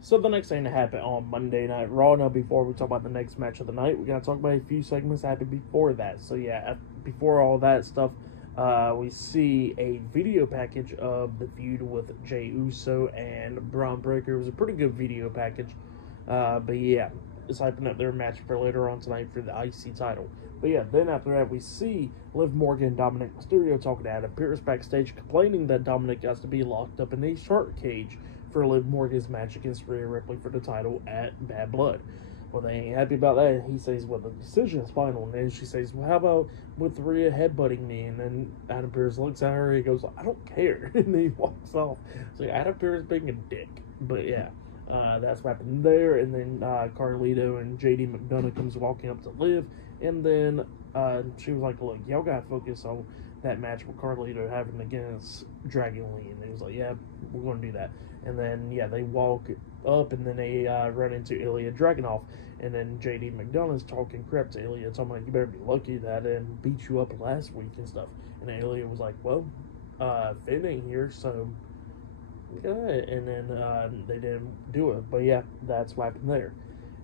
So the next thing that happened on Monday Night Raw. Now, before we talk about the next match of the night, we gotta talk about a few segments that happened before that. So yeah, before all that stuff, we see a video package of the feud with Jey Uso and Braun Breaker. It was a pretty good video package, but yeah, it's hyping up their match for later on tonight for the IC title. But yeah, then after that, we see Liv Morgan and Dominik Mysterio talking to Adam Pearce backstage, complaining that Dominik has to be locked up in a shark cage for Liv Morgan's match against Rhea Ripley for the title at Bad Blood. Well, they ain't happy about that. He says, well, the decision is final. And then she says, well, how about with Rhea headbutting me? And then Adam Pearce looks at her and he goes, I don't care. And then he walks off. So Adam Pearce being a dick. But yeah, that's what happened there. And then Carlito and JD McDonagh comes walking up to Liv. And then she was like, look, y'all got to focus on that match with Carlito having against Dragon Lee. And he was like, yeah, we're going to do that. And then, yeah, they walk up, and then they run into Ilya Dragunov. And then JD McDonagh's talking crap to Ilya, talking like, you better be lucky that I didn't beat you up last week and stuff. And Ilya was like, well, Finn ain't here, so yeah. And then they didn't do it. But yeah, that's what happened there.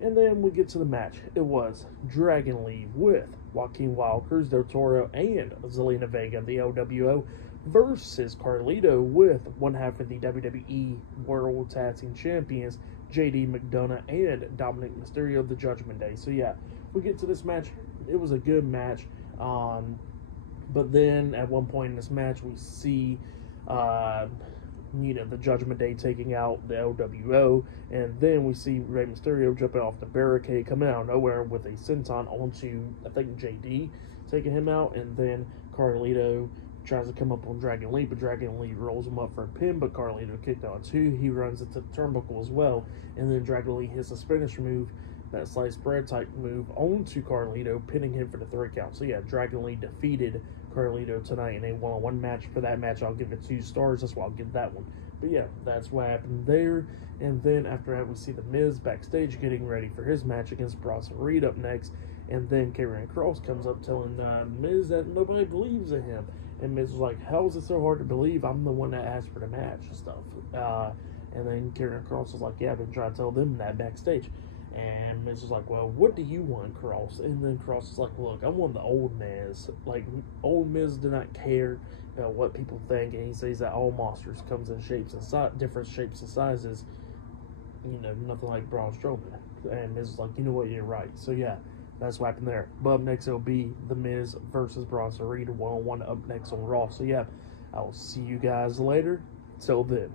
And then we get to the match. It was Dragon Lee with Joaquin, Wilde, Cruz, Toro, and Zelina Vega, the LWO, versus Carlito with one half of the WWE World Tag Team Champions, JD McDonagh and Dominik Mysterio, the Judgment Day. So yeah, we get to this match. It was a good match. But then at one point in this match, we see the Judgment Day taking out the LWO, and then we see Rey Mysterio jumping off the barricade, coming out of nowhere with a senton onto, I think, JD, taking him out, and then Carlito tries to come up on Dragon Lee, but Dragon Lee rolls him up for a pin, but Carlito kicked out too. He runs into the turnbuckle as well, and then Dragon Lee hits a Spanish move, that sliced bread type move, onto Carlito, pinning him for the 3 count. So yeah, Dragon Lee defeated Carlito tonight in a one-on-one match. For that match, I'll give it 2 stars. That's why I'll give that one. But yeah, that's what happened there. And then after that, we see The Miz backstage getting ready for his match against Bronson Reed up next. And then Karrion Kross comes up telling Miz that nobody believes in him. And Miz was like, how is it so hard to believe? I'm the one that asked for the match and stuff. And then Karrion Kross was like, yeah, I've been trying to tell them that backstage. And Miz was like, well, what do you want, Kross? And then Kross was like, look, I want the old Miz. Like, old Miz did not care what people think. And he says that all monsters comes in shapes and different shapes and sizes. Nothing like Braun Strowman. And Miz was like, you know what, you're right. So yeah, that's what happened there. But up next, it'll be The Miz versus Bronson Reed, one-on-one up next on Raw. So yeah, I will see you guys later. Till then.